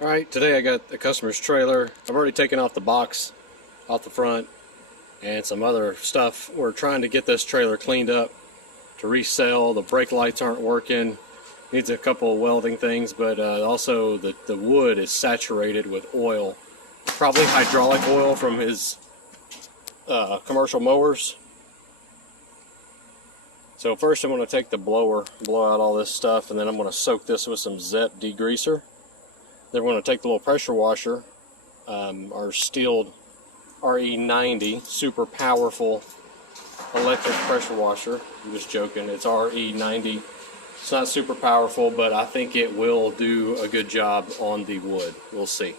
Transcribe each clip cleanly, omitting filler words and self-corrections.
Alright, today I got the customer's trailer. I've already taken off the box off the front and some other stuff. We're trying to get this trailer cleaned up to resell. The brake lights aren't working. Needs a couple of welding things, but also the wood is saturated with oil. Probably hydraulic oil from his commercial mowers. So first I'm going to take the blower, blow out all this stuff, and then I'm going to soak this with some Zep degreaser. Then we're going to take the little pressure washer, our Stihl RE90, super powerful electric pressure washer. I'm just joking, it's RE90. It's not super powerful, but I think it will do a good job on the wood. We'll see.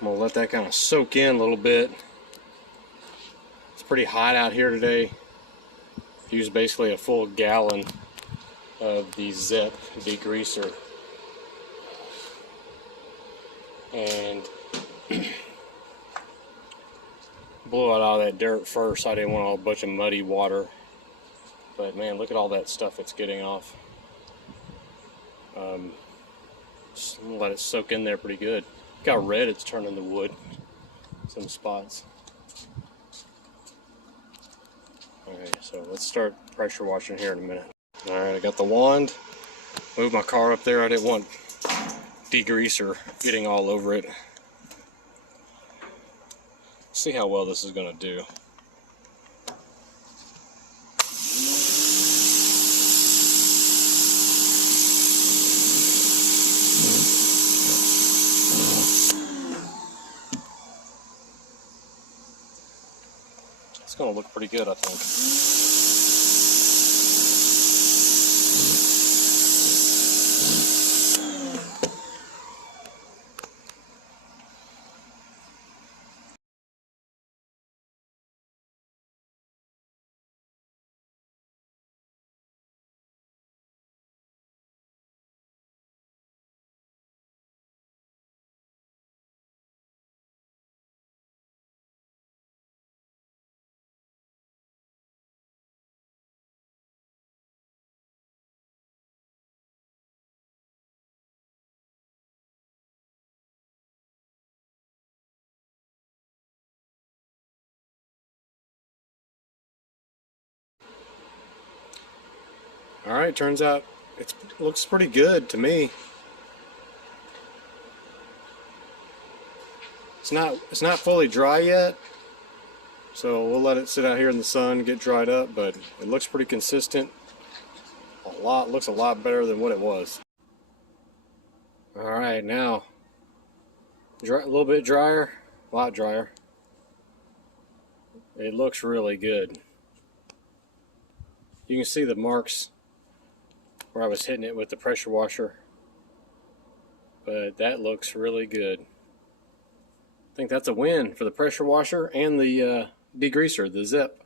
I'm going to let that kind of soak in a little bit. It's pretty hot out here today. Used basically a full gallon of the Zep degreaser. And blew out all that dirt first. I didn't want a bunch of muddy water. But man, look at all that stuff it's getting off. Just let it soak in there pretty good. Look how red it's turning the wood. Some spots. Alright, so let's start pressure washing here in a minute. Alright, I got the wand. Moved my car up there. I didn't want degreaser getting all over it. See how well this is going to do. It's going to look pretty good, I think. Alright, turns out it looks pretty good to me. It's not fully dry yet, so we'll let it sit out here in the sun, get dried up, but it looks pretty consistent. Looks a lot better than what it was. Alright, now a little bit drier, a lot drier. It looks really good. You can see the marks where I was hitting it with the pressure washer, but that looks really good. I think that's a win for the pressure washer and the degreaser, the Zep.